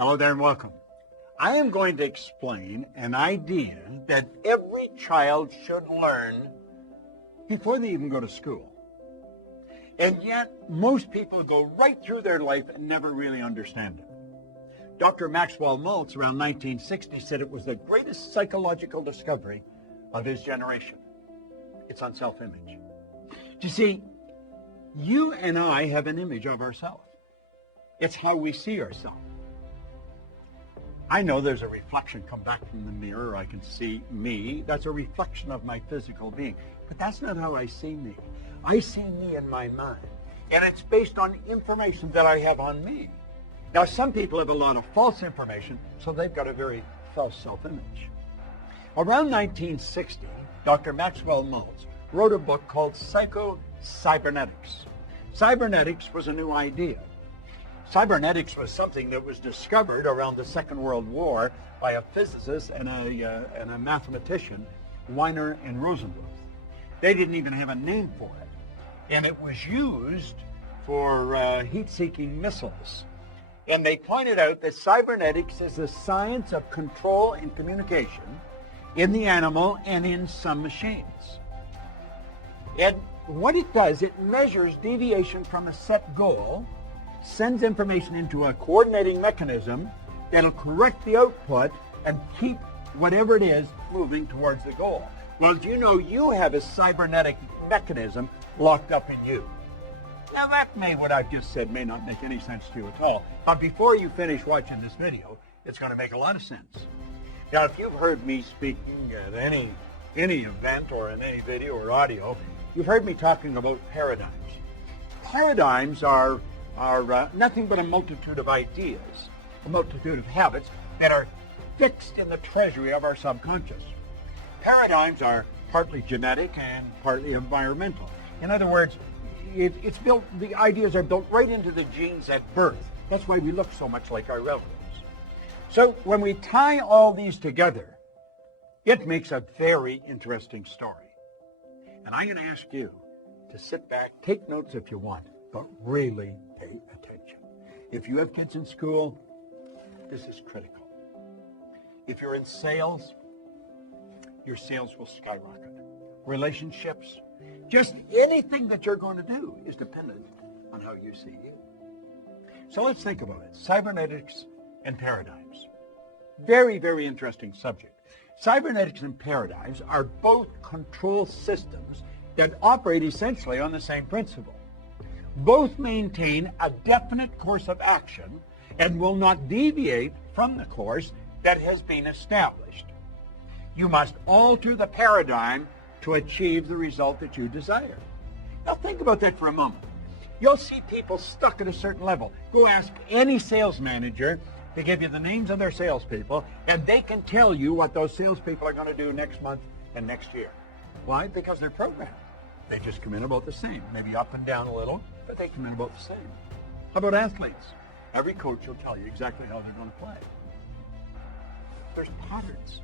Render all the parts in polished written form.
Hello there and welcome. I am going to explain an idea that every child should learn before they even go to school. And yet, most people go right through their life and never really understand it. Dr. Maxwell Maltz, around 1960, said it was the greatest psychological discovery of his generation. It's on self-image. You see, you and I have an image of ourselves. It's how we see ourselves. I know there's a reflection come back from the mirror. I can see me. That's a reflection of my physical being. But that's not how I see me. I see me in my mind. And it's based on information that I have on me. Now, some people have a lot of false information, so they've got a very false self-image. Around 1960, Dr. Maxwell Maltz wrote a book called Psycho-Cybernetics. Cybernetics was a new idea. Cybernetics was something that was discovered around the Second World War by a physicist and a mathematician, Weiner and Rosenbluth. They didn't even have a name for it. And it was used for heat-seeking missiles. And they pointed out that cybernetics is the science of control and communication in the animal and in some machines. And what it does, it measures deviation from a set goal, sends information into a coordinating mechanism that'll correct the output and keep whatever it is moving towards the goal. Well, do you know you have a cybernetic mechanism locked up in you? Now what I've just said may not make any sense to you at all, but before you finish watching this video, it's going to make a lot of sense. Now, if you've heard me speaking at any event or in any video or audio, you've heard me talking about paradigms. Paradigms are nothing but a multitude of ideas, a multitude of habits that are fixed in the treasury of our subconscious. Paradigms are partly genetic and partly environmental. In other words, it's built, the ideas are built right into the genes at birth. That's why we look so much like our relatives. So when we tie all these together, it makes a very interesting story. And I'm going to ask you to sit back, take notes if you want, but really pay attention. If you have kids in school, this is critical. If you're in sales, your sales will skyrocket. Relationships, just anything that you're going to do is dependent on how you see you. So let's think about it. Cybernetics and paradigms. Very, very interesting subject. Cybernetics and paradigms are both control systems that operate essentially on the same principle. Both maintain a definite course of action and will not deviate from the course that has been established. You must alter the paradigm to achieve the result that you desire. Now think about that for a moment. You'll see people stuck at a certain level. Go ask any sales manager to give you the names of their salespeople, and they can tell you what those salespeople are going to do next month and next year. Why? Because they're programmed. They just come in about the same, maybe up and down a little, but they come in about the same. How about athletes? Every coach will tell you exactly how they're going to play. There's patterns.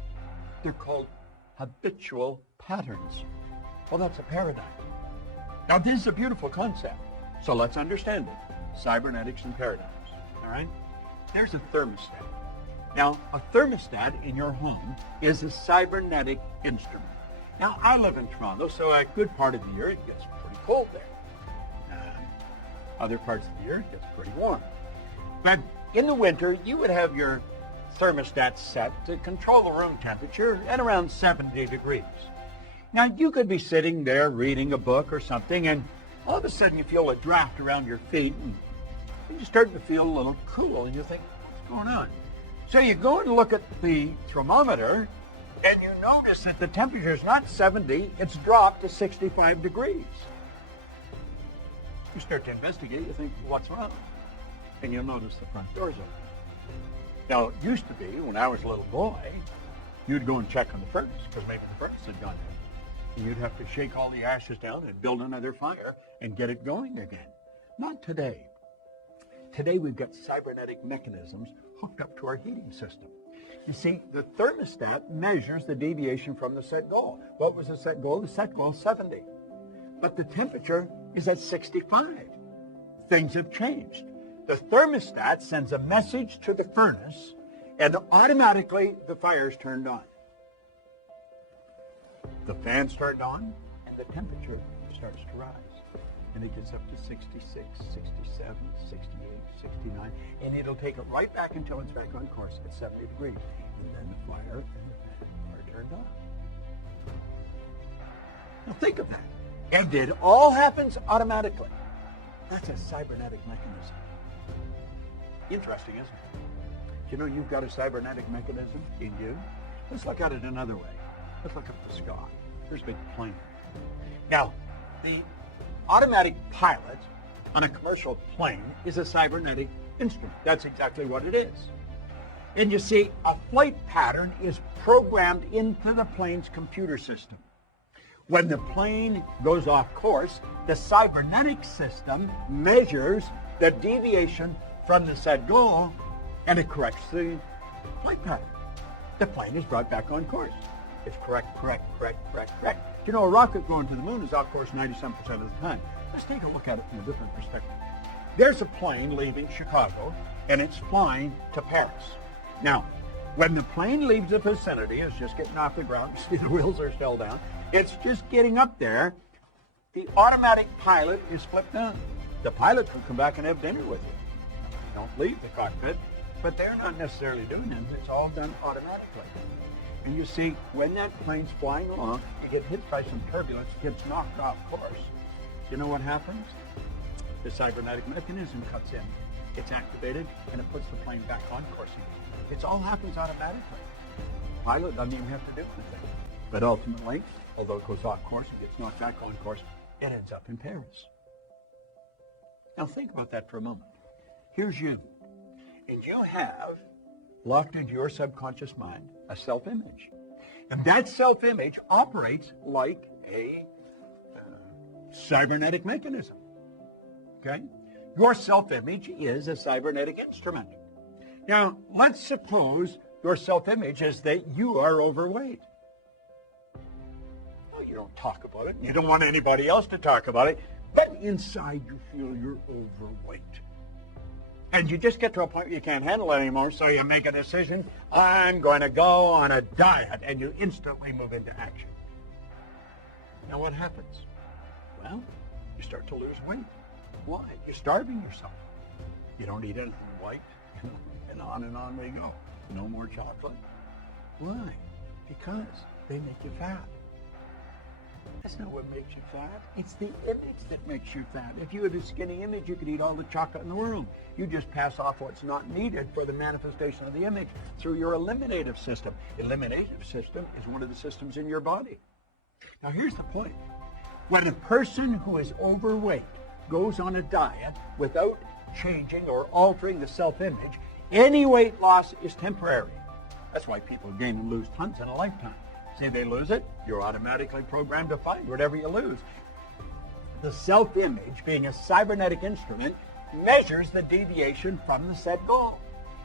They're called habitual patterns. Well, that's a paradigm. Now, this is a beautiful concept, so let's understand it. Cybernetics and paradigms, all right? There's a thermostat. Now, a thermostat in your home is a cybernetic instrument. Now, I live in Toronto, so a good part of the year it gets pretty cold there. Other parts of the year it gets pretty warm. But in the winter, you would have your thermostat set to control the room temperature at around 70 degrees. Now, you could be sitting there reading a book or something, and all of a sudden you feel a draft around your feet, and you're starting to feel a little cool, and you think, what's going on? So you go and look at the thermometer, and you notice that the temperature is not 70, it's dropped to 65 degrees. You start to investigate, you think, what's wrong? And you'll notice the front door's open. Now, it used to be, when I was a little boy, you'd go and check on the furnace, because maybe the furnace had gone out. And you'd have to shake all the ashes down and build another fire and get it going again. Not today. Today we've got cybernetic mechanisms hooked up to our heating system. You see, the thermostat measures the deviation from the set goal. What was the set goal? The set goal is 70. But the temperature is at 65. Things have changed. The thermostat sends a message to the furnace, and automatically the fire is turned on. The fan's turned on, and the temperature starts to rise. And it gets up to 66, 67, 68, 69, and it'll take it right back until it's back on course at 70 degrees. And then the fire and the fan are turned on. Now think of that. And it all happens automatically. That's a cybernetic mechanism. Interesting, isn't it? You know you've got a cybernetic mechanism in you? Let's look at it another way. Let's look at the sky. There's a big plane. Now, the automatic pilot on a commercial plane is a cybernetic instrument. That's exactly what it is. And you see, a flight pattern is programmed into the plane's computer system. When the plane goes off course, the cybernetic system measures the deviation from the set goal, and it corrects the flight pattern. The plane is brought back on course. It's correct. You know, a rocket going to the moon is off course 97% of the time. Let's take a look at it from a different perspective. There's a plane leaving Chicago, and it's flying to Paris. Now, when the plane leaves the vicinity, it's just getting off the ground, you see the wheels are still down, it's just getting up there, the automatic pilot is flipped on. The pilot will come back and have dinner with you. Don't leave the cockpit, but they're not necessarily doing it. It's all done automatically. And you see, when that plane's flying along, you get hit by some turbulence, gets knocked off course. You know what happens? The cybernetic mechanism cuts in. It's activated, and it puts the plane back on course again. It all happens automatically. The pilot doesn't even have to do anything. But ultimately, although it goes off course and gets knocked back on course, it ends up in Paris. Now think about that for a moment. Here's you, and you have locked into your subconscious mind a self-image. And that self-image operates like a cybernetic mechanism. Okay? Your self-image is a cybernetic instrument. Now, let's suppose your self-image is that you are overweight. Well, you don't talk about it. You don't want anybody else to talk about it. But inside you feel you're overweight. And you just get to a point where you can't handle it anymore, so you make a decision, I'm going to go on a diet, and you instantly move into action. Now what happens? Well, you start to lose weight. Why? You're starving yourself. You don't eat anything white, and on we go. No more chocolate. Why? Because they make you fat. That's not what makes you fat. It's the image that makes you fat. If you had a skinny image, you could eat all the chocolate in the world. You just pass off what's not needed for the manifestation of the image through your eliminative system. Eliminative system is one of the systems in your body. Now here's the point. When a person who is overweight goes on a diet without changing or altering the self-image, any weight loss is temporary. That's why people gain and lose tons in a lifetime. See, they lose it, you're automatically programmed to fight whatever you lose. The self-image, being a cybernetic instrument, measures the deviation from the set goal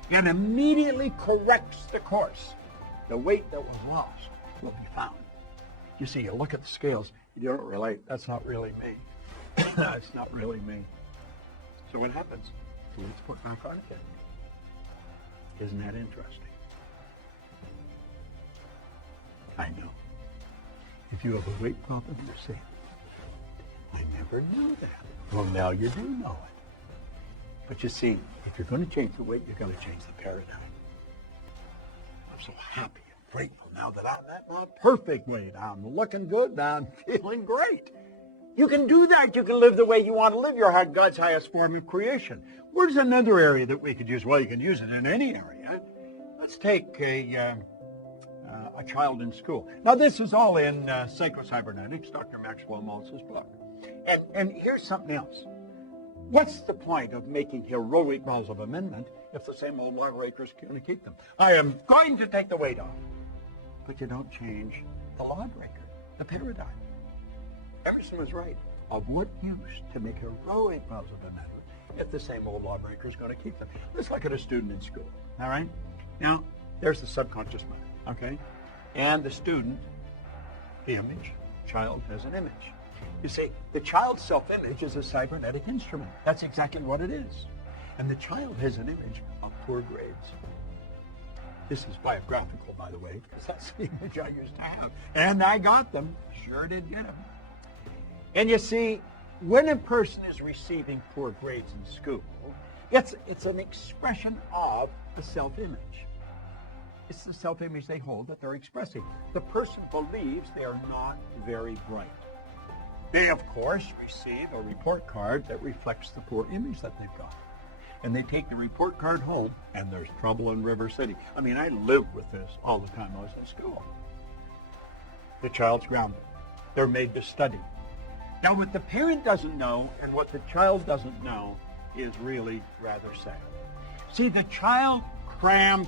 and immediately corrects the course. The weight that was lost will be found. You see, you look at the scales, you don't relate. That's not really me. That's not really me. So what happens? The weight's put back on again. Isn't that interesting? I know. If you have a weight problem, you say, I never knew that. Well, now you do know it. But you see, if you're going to change the weight, you've got to change the paradigm. I'm so happy and grateful now that I'm at my perfect weight. I'm looking good. I'm feeling great. You can do that. You can live the way you want to live. You're God's highest form of creation. Where's another area that we could use? Well, you can use it in any area. Let's take a child in school. Now, this is all in Psycho-Cybernetics, Dr. Maxwell Maltz's book. And here's something else. What's the point of making heroic vows of amendment if the same old lawbreakers are going to keep them? I am going to take the weight off. But you don't change the lawbreaker, the paradigm. Emerson was right. Of what use to make heroic vows of amendment if the same old lawbreaker is going to keep them? Let's look at a student in school, all right? Now, there's the subconscious mind, okay? And the student, the image, child has an image. You see, the child's self-image is a cybernetic instrument. That's exactly what it is. And the child has an image of poor grades. This is biographical, by the way, because that's the image I used to have. And I got them. Sure did get them. And you see, when a person is receiving poor grades in school, it's an expression of the self-image. It's the self-image they hold that they're expressing. The person believes they are not very bright. They, of course, receive a report card that reflects the poor image that they've got. And they take the report card home, and there's trouble in River City. I mean, I lived with this all the time I was in school. The child's grounded. They're made to study. Now, what the parent doesn't know and what the child doesn't know is really rather sad. See, the child cram,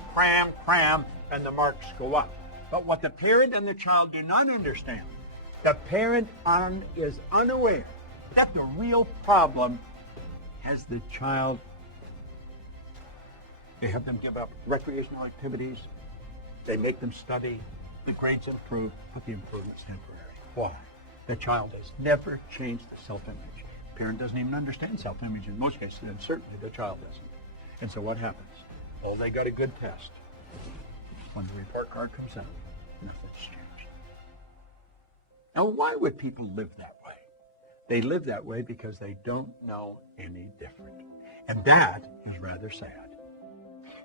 and the marks go up. But what the parent and the child do not understand, the parent is unaware that the real problem has the child. They have them give up recreational activities. They make them study. The grades improve, but the improvement's temporary. Why? The child has never changed the self-image. The parent doesn't even understand self-image in most cases, and certainly the child doesn't. And so what happens? Oh, they got a good test. When the report card comes out, nothing's changed. Now, why would people live that way? They live that way because they don't know any different. And that is rather sad.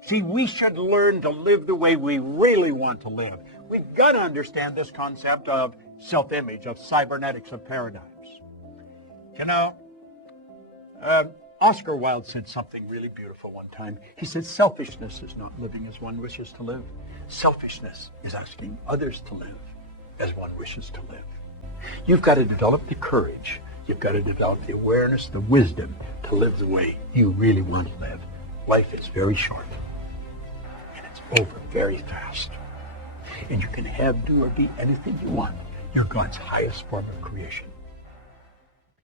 See, we should learn to live the way we really want to live. We've got to understand this concept of self-image, of cybernetics of paradigms. You know, Oscar Wilde said something really beautiful one time. He said, selfishness is not living as one wishes to live. Selfishness is asking others to live as one wishes to live. You've got to develop the courage. You've got to develop the awareness, the wisdom to live the way you really want to live. Life is very short, and it's over very fast. And you can have, do, or be anything you want. You're God's highest form of creation.